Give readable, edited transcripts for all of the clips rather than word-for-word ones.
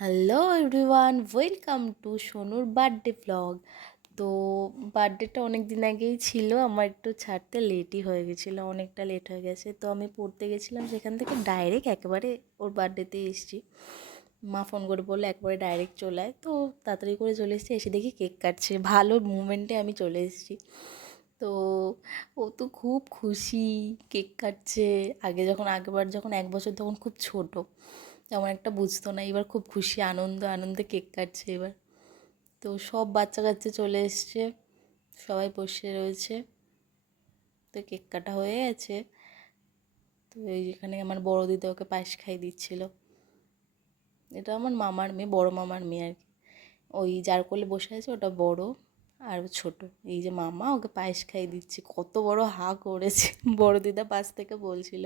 Hello everyone, welcome to সোনুর birthday blog. তো বার্থডেটা অনেক দিন আগেই ছিল, আমার একটু ছাড়তে লেটই হয়ে গেছিলো, অনেকটা লেট হয়ে গেছে। তো আমি পড়তে গেছিলাম, সেখান থেকে ডাইরেক্ট একেবারে ওর বার্থডেতে এসেছি। মা ফোন করে বললো একবারে ডাইরেক্ট চলে আয়, তো তাড়াতাড়ি করে চলে এসেছি। এসে দেখি কেক কাটছে, ভালো মুমেন্টে আমি চলে এসেছি। তো ও তো খুব খুশি, কেক কাটছে। আগেবার যখন 1 বছর, তখন খুব ছোট, তেমন একটা বুঝতো না। এবার খুব খুশি, আনন্দে কেক কাটছে এবার। তো সব বাচ্চা কাচ্চা চলে এসছে, সবাই বসে রয়েছে। তো কেক কাটা হয়ে গেছে। তো যেখানে আমার বড় দিদা ওকে পায়েস খাইয়ে দিচ্ছিল। এটা আমার মামার মেয়ে, বড় মামার মেয়ে আর কি। ওই যার কোলে বসে আছে ওটা বড়, আর ছোট এই যে মামা, ওকে পায়েস খাইয়ে দিচ্ছে। কত বড় হা করেছে, বড় দিদা পাশ থেকে বলছিল।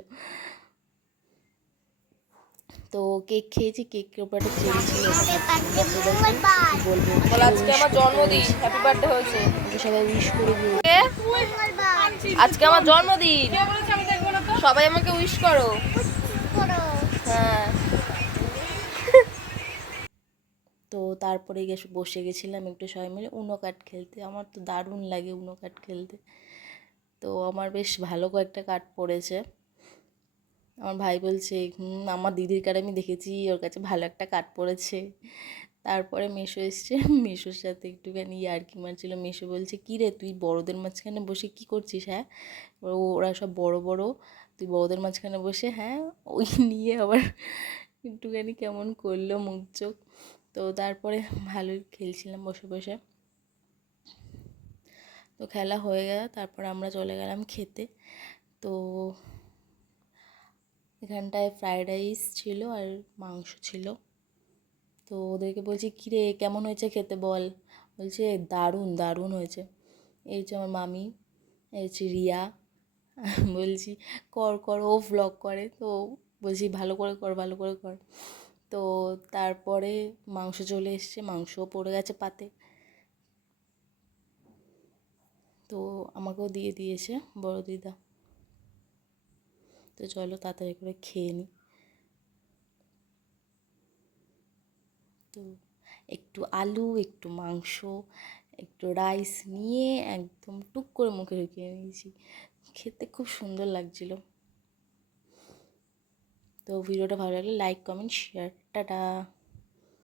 তো কেক খেয়েছি, কেকের উপর একটা চেরি ছিল, বলবো আজকে আমার জন্মদিন, হ্যাপি বার্থডে হয়েছে। সবাই উইশ করে দিও। আজকে আমার জন্মদিন, সবাই আমাকে উইশ করো। হ্যাঁ। তো তারপরে বসে গেছিলাম একটু সবাই মিলে উনো কার্ড খেলতে। আমার তো দারুণ লাগে উনো কার্ড খেলতে। তো আমার বেশ ভালো কয়েকটা কার্ড পড়েছে। আমার ভাই বলছে আমার দিদির কার্ড আমি দেখেছি, ওর কাছে ভালো একটা কার্ড পড়েছে। তারপরে মেশো এসছে, মেশোর সাথে একটুখানি ইয়ার্কি মারছিল। মেশো বলছে, কী রে তুই বড়দের মাঝখানে বসে কী করছিস? হ্যাঁ, ওরা সব বড় বড়, তুই বড়দের মাঝখানে বসে, হ্যাঁ। ওই নিয়ে আবার একটুখানি কেমন করলো মুখ চোখ। তো তারপরে ভালোই খেলছিলাম বসে বসে। তো খেলা হয়ে গেল, তারপর আমরা চলে গেলাম খেতে। তো এখানটায় ফ্রায়েড রাইস ছিল আর মাংস ছিল। তো ওদেরকে বলছি, কিরে কেমন হয়েছে খেতে বল? বলছে দারুণ দারুণ হয়েছে। এই হচ্ছে আমার মামি, এই হচ্ছে রিয়া। বলছি কর কর, ও ভ্লগ করে। তো বলছি ভালো করে কর, ভালো করে কর। তো তারপরে মাংস চলে এসছে, মাংসও পড়ে গেছে পাতে। তো আমাকেও দিয়ে দিয়েছে বড় দিদা। তো চলো তাড়াতাড়ি করে খেয়ে নিই। তো একটু আলু, একটু মাংস, একটু রাইস নিয়ে একদম টুক করে মুখে ঢুকিয়ে নিয়েছি। খেতে খুব সুন্দর লাগছিল। তো ভিডিওটা ভালো লাগলে লাইক, কমেন্ট, শেয়ার। টাটা।